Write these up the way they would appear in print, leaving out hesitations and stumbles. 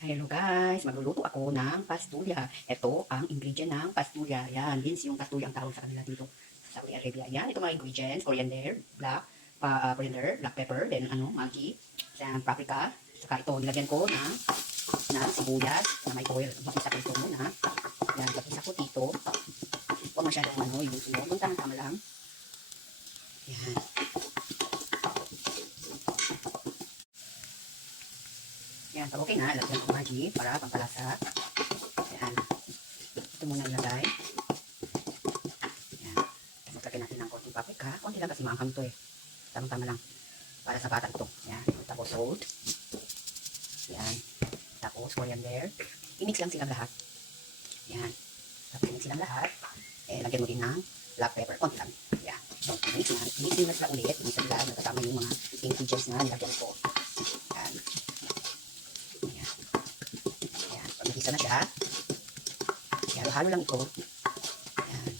Hello guys, magluluto ako ng pastulya. Ito ang ingredient ng pastulya. Yan, beans yung pastulya ang tawag sa kanila dito sa Saudi Arabia. Yan, ito mga ingredients, coriander, black pepper, then maggi, then paprika. Saka ito, nilagyan ko ng sibuyas na may oil. Mag-isa ko ito muna. Yan, mag-isa ko dito. Huwag masyadong yung tama-tama lang. Yan. Yan, pag okay na, lagyan ko maggi para pampalasa. Yan. Ito muna ilagay. Yan. Tapos lagyan natin ng konting paprika. Konti lang kasi maanghang ito eh. Tamang-tama lang. Para sa bata ito. Yan. Tapos salt. Yan. Tapos coriander. I-mix lang silang lahat. Yan. Tapos i-mix silang lahat. Lagyan mo din ng black pepper. Konti lang. Yan. So, i-mix din na sila ulit. I-mix nila. Nagkasama yung mga ingredients na nilagyan ko. Yan. Isa na siya. Halo-halo lang ito. Yan.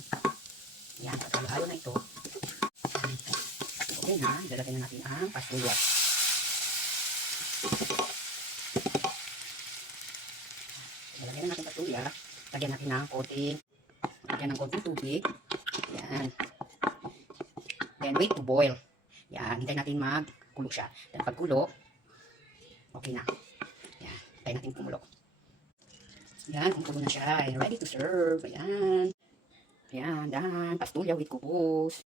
Yan. Halo-halo na ito. Okay na. Lalagyan na natin ang pastulya. Lalagyan na natin pastulya. Lagyan natin ng konting tubig. Yan. Then wait to boil. Yan. Hintayin natin magkulo siya. Then pagkulo, okay na. Yan. Hintayin natin kumulo. Yan, kumukulo na siya. Ready to serve. Ayan. Ayan, dan. Pastulya with kubos.